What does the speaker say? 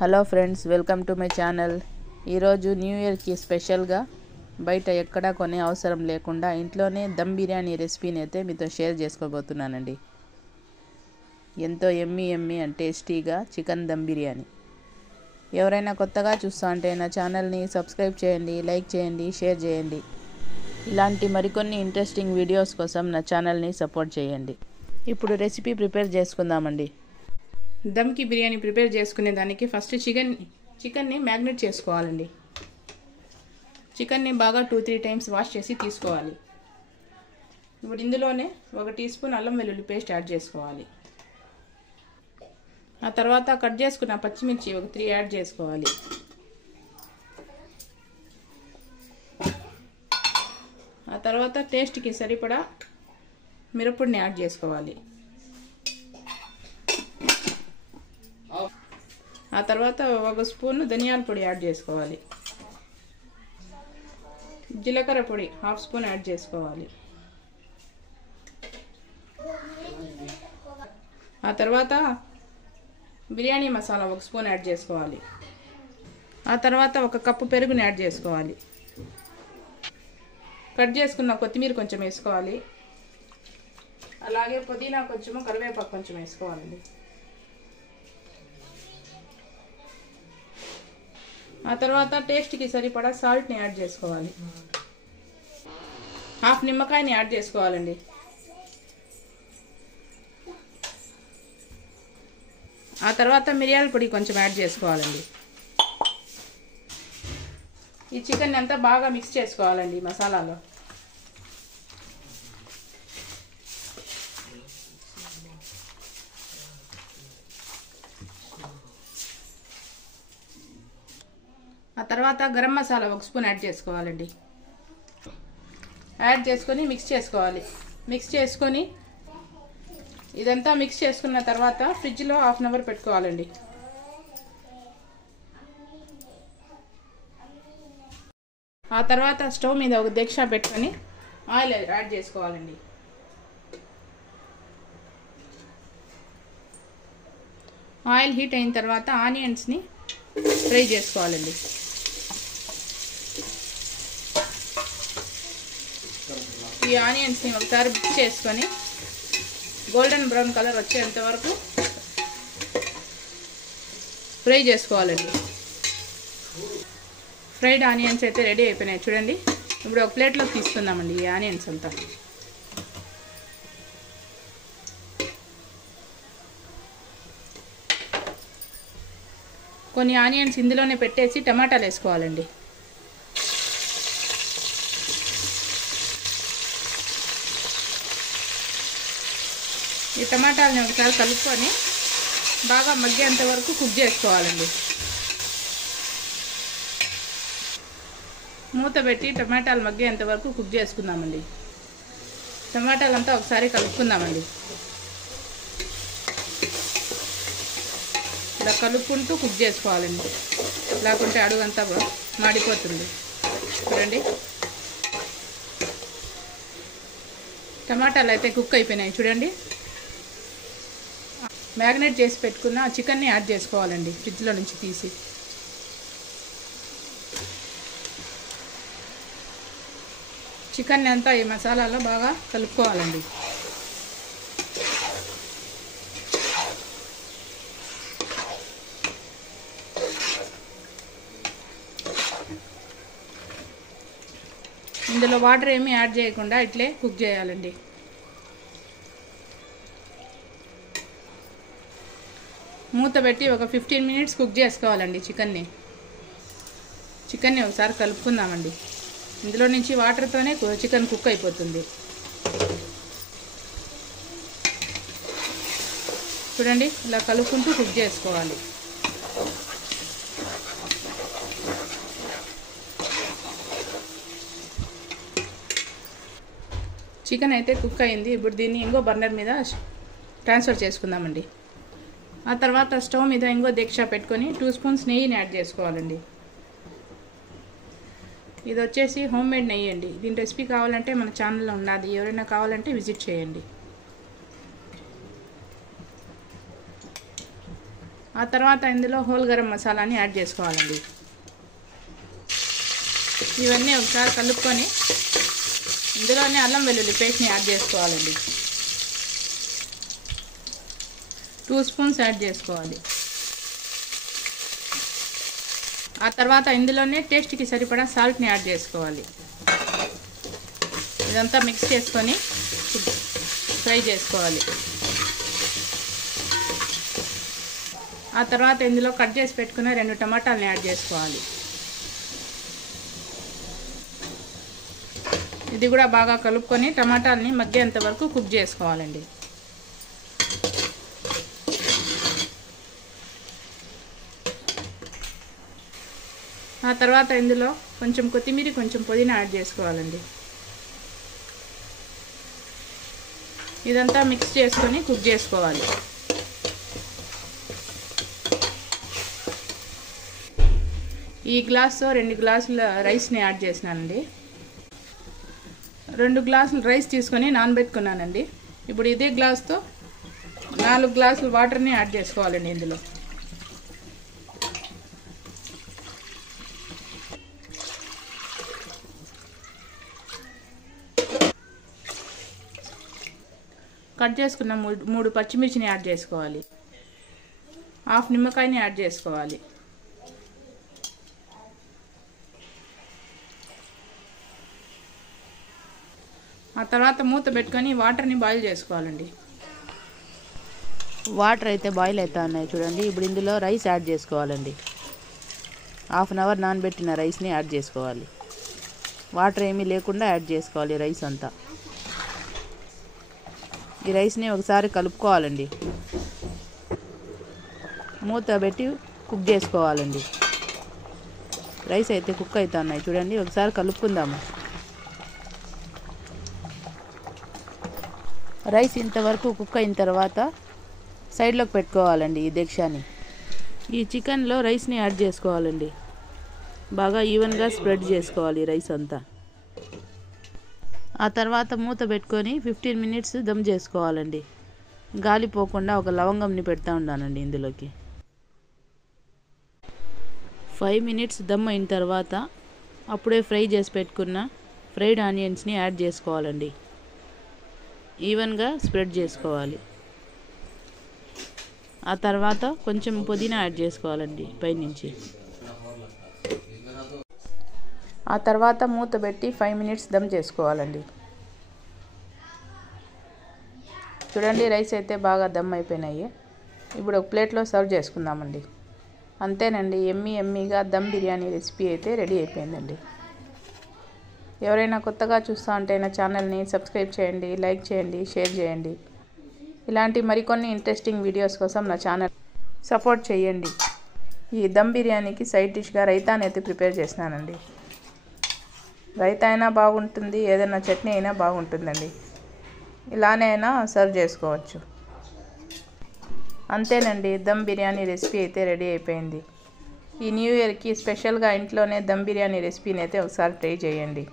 Hello friends, welcome to my channel. ఈరోజు new ఇయర్కి స్పెషల్గా బయట ఎక్కడా కొనే అవసరం లేకుండా ఇంట్లోనే దమ్ బిర్యానీ రెసిపీని అయితే మీతో షేర్ చేసుకోబోతున్నానండి. ఎంతో ఎమ్మీ అండ్ టేస్టీగా చికెన్ దమ్ బిర్యానీ. ఎవరైనా కొత్తగా చూస్తా అంటే నా ఛానల్ని సబ్స్క్రైబ్ చేయండి, లైక్ చేయండి, షేర్ చేయండి. ఇలాంటి మరికొన్ని ఇంట్రెస్టింగ్ వీడియోస్ కోసం నా ఛానల్ని సపోర్ట్ చేయండి. ఇప్పుడు రెసిపీ ప్రిపేర్ చేసుకుందామండి. దమ్కి బిర్యానీ ప్రిపేర్ చేసుకునే దానికి ఫస్ట్ చికెన్ని మ్యాగ్నేట్ చేసుకోవాలండి. చికెన్ని బాగా 2-3 టైమ్స్ వాష్ చేసి తీసుకోవాలి. ఇప్పుడు ఇందులోనే 1 టీ స్పూన్ అల్లం వెల్లుల్లి పేస్ట్ యాడ్ చేసుకోవాలి. ఆ తర్వాత కట్ చేసుకున్న పచ్చిమిర్చి 3 యాడ్ చేసుకోవాలి. ఆ తర్వాత టేస్ట్కి సరిపడా మిరప్పొడిని యాడ్ చేసుకోవాలి. ఆ తర్వాత 1 స్పూన్ ధనియాల పొడి యాడ్ చేసుకోవాలి. జీలకర్ర పొడి 1/2 స్పూన్ యాడ్ చేసుకోవాలి. ఆ తర్వాత బిర్యానీ మసాలా 1 స్పూన్ యాడ్ చేసుకోవాలి. ఆ తర్వాత 1 కప్పు పెరుగుని యాడ్ చేసుకోవాలి. కట్ చేసుకున్న కొత్తిమీర కొంచెం వేసుకోవాలి. అలాగే పుదీనా కొంచెము, కరివేపాకు కొంచెం వేసుకోవాలండి. ఆ తర్వాత టేస్ట్కి సరిపడా సాల్ట్ని యాడ్ చేసుకోవాలి. 1/2 నిమ్మకాయని యాడ్ చేసుకోవాలండి. ఆ తర్వాత మిరియాల పొడి కొంచెం యాడ్ చేసుకోవాలండి. ఈ చికెన్ అంతా బాగా మిక్స్ చేసుకోవాలండి మసాలాలో. ఆ తర్వాత గరం మసాలా 1 స్పూన్ యాడ్ చేసుకోవాలండి. యాడ్ చేసుకొని మిక్స్ చేసుకోవాలి. మిక్స్ చేసుకొని ఇదంతా మిక్స్ చేసుకున్న తర్వాత ఫ్రిడ్జ్లో 1/2 అవర్ పెట్టుకోవాలండి. ఆ తర్వాత స్టవ్ మీద 1 దెక్షా పెట్టుకొని ఆయిల్ యాడ్ చేసుకోవాలండి. ఆయిల్ హీట్ అయిన తర్వాత ఆనియన్స్ని ఫ్రై చేసుకోవాలండి. ఈ ఆనియన్స్ని ఒకసారి మిక్స్ చేసుకొని గోల్డెన్ బ్రౌన్ కలర్ వచ్చేంత వరకు ఫ్రై చేసుకోవాలండి. ఫ్రైడ్ ఆనియన్స్ అయితే రెడీ అయిపోయినాయి చూడండి. ఇప్పుడు ఒక ప్లేట్లోకి తీసుకుందామండి ఈ ఆనియన్స్ అంతా. కొన్ని ఆనియన్స్ ఇందులోనే పెట్టేసి టమాటాలు వేసుకోవాలండి. ఈ టమాటాలని ఒకసారి కలుపుకొని బాగా మగ్గేంత వరకు కుక్ చేసుకోవాలండి. మూత పెట్టి టమాటాలు మగ్గేంత వరకు కుక్ చేసుకుందామండి. టమాటాలంతా ఒకసారి కలుపుకుందామండి. ఇలా కలుపుకుంటూ కుక్ చేసుకోవాలండి, లేకుంటే అడుగంతా మాడిపోతుంది. చూడండి, టమాటాలు అయితే కుక్ అయిపోయినాయి చూడండి. మ్యాగ్నేట్ చేసి పెట్టుకున్న చికెన్ని యాడ్ చేసుకోవాలండి ఫ్రిడ్జ్లో నుంచి తీసి. చికెన్ అంతా ఈ మసాలాలో బాగా కలుపుకోవాలండి. ఇందులో వాటర్ ఏమీ యాడ్ చేయకుండా ఇట్లే కుక్ చేయాలండి. మూత పెట్టి ఒక 15 మినిట్స్ కుక్ చేసుకోవాలండి చికెన్ని ఒకసారి కలుపుకుందామండి. ఇందులో నుంచి వాటర్తోనే చికెన్ కుక్ అయిపోతుంది. చూడండి, ఇలా కలుపుకుంటూ కుక్ చేసుకోవాలి. చికెన్ అయితే కుక్ అయింది. ఇప్పుడు దీన్ని ఇంకో బర్నర్ మీద ట్రాన్స్ఫర్ చేసుకుందామండి. ఆ తర్వాత స్టవ్ మీద ఇంకో దెక్షా పెట్టుకొని 2 స్పూన్స్ నెయ్యిని యాడ్ చేసుకోవాలండి. ఇది వచ్చేసి హోమ్ మేడ్ నెయ్యి అండి. దీని రెసిపీ కావాలంటే మన ఛానల్లో ఉన్నది, ఎవరైనా కావాలంటే విజిట్ చేయండి. ఆ తర్వాత ఇందులో హోల్ గరం మసాలాని యాడ్ చేసుకోవాలండి. ఇవన్నీ ఒకసారి కలుపుకొని ఇందులోనే అల్లం వెల్లుల్లి పేస్ట్ని యాడ్ చేసుకోవాలండి. 2 స్పూన్స్ యాడ్ చేసుకోవాలి. ఆ తర్వాత ఇందులోనే టేస్ట్కి సరిపడా సాల్ట్ని యాడ్ చేసుకోవాలి. ఇదంతా మిక్స్ చేసుకొని ఫ్రై చేసుకోవాలి. ఆ తర్వాత ఇందులో కట్ చేసి పెట్టుకున్న 2 టమాటాలని యాడ్ చేసుకోవాలి. ఇది కూడా బాగా కలుపుకొని టమాటాలని మగ్గేంత వరకు కుక్ చేసుకోవాలండి. ఆ తర్వాత ఇందులో కొంచెం కొత్తిమీర కొంచెం పుదీనా యాడ్ చేసుకోవాలండి. ఇదంతా మిక్స్ చేసుకొని కుక్ చేసుకోవాలి. ఈ గ్లాస్తో 2 గ్లాసుల రైస్ని యాడ్ చేసినానండి. 2 గ్లాసులు రైస్ తీసుకొని నానబెట్టుకున్నానండి. ఇప్పుడు ఇదే గ్లాస్తో 4 గ్లాసులు వాటర్ని యాడ్ చేసుకోవాలండి. ఇందులో కట్ చేసుకున్న 3 పచ్చిమిర్చిని యాడ్ చేసుకోవాలి. హాఫ్ నిమ్మకాయని యాడ్ చేసుకోవాలి. ఆ తర్వాత మూత పెట్టుకొని వాటర్ని బాయిల్ చేసుకోవాలండి. వాటర్ అయితే బాయిల్ అవుతా ఉన్నాయి చూడండి. ఇప్పుడు ఇందులో రైస్ యాడ్ చేసుకోవాలండి. హాఫ్ అన్ అవర్ నానబెట్టిన రైస్ని యాడ్ చేసుకోవాలి. వాటర్ ఏమీ లేకుండా యాడ్ చేసుకోవాలి రైస్ అంతా. ఈ రైస్ని ఒకసారి కలుపుకోవాలండి. మూత పెట్టి కుక్ చేసుకోవాలండి. రైస్ అయితే కుక్ అవుతున్నాయి చూడండి. ఒకసారి కలుపుకుందాము. రైస్ ఇంతవరకు కుక్ అయిన తర్వాత సైడ్లోకి పెట్టుకోవాలండి ఈ దెక్షాని. ఈ చికెన్లో రైస్ని యాడ్ చేసుకోవాలండి. బాగా ఈవెన్గా స్ప్రెడ్ చేసుకోవాలి రైస్ అంతా. ఆ తర్వాత మూత పెట్టుకొని 15 మినిట్స్ దమ్ చేసుకోవాలండి. గాలి పోకుండా ఒక లవంగంని పెడతా ఉన్నానండి ఇందులోకి. 5 మినిట్స్ దమ్ అయిన తర్వాత అప్పుడే ఫ్రై చేసి పెట్టుకున్న ఫ్రైడ్ ఆనియన్స్ని యాడ్ చేసుకోవాలండి. ఈవెన్గా స్ప్రెడ్ చేసుకోవాలి. ఆ తర్వాత కొంచెం పుదీనా యాడ్ చేసుకోవాలండి పైనుంచి. ఆ తర్వాత మూత పెట్టి 5 మినిట్స్ దమ్ చేసుకోవాలండి. చూడండి రైస్ అయితే బాగా దమ్ అయిపోయినాయి. ఇప్పుడు ఒక ప్లేట్లో సర్వ్ చేసుకుందామండి. అంతేనండి, ఎమ్మీగా దమ్ బిర్యానీ రెసిపీ అయితే రెడీ అయిపోయిందండి. ఎవరైనా కొత్తగా చూస్తూ ఉంటే నా ఛానల్ని సబ్స్క్రైబ్ చేయండి, లైక్ చేయండి, షేర్ చేయండి. ఇలాంటి మరికొన్ని ఇంట్రెస్టింగ్ వీడియోస్ కోసం నా ఛానల్ సపోర్ట్ చేయండి. ఈ దమ్ బిర్యానీకి సైడ్ డిష్గా రైతాని అయితే ప్రిపేర్ చేసినానండి. రైతా అయినా బాగుంటుంది, ఏదైనా చట్నీ అయినా బాగుంటుందండి. ఇలానే అయినా సర్వ్ చేసుకోవచ్చు. అంతేనండి, దమ్ బిర్యానీ రెసిపీ అయితే రెడీ అయిపోయింది. ఈ న్యూ ఇయర్కి స్పెషల్గా ఇంట్లోనే దమ్ బిర్యానీ రెసిపీని అయితే ఒకసారి ట్రై చేయండి.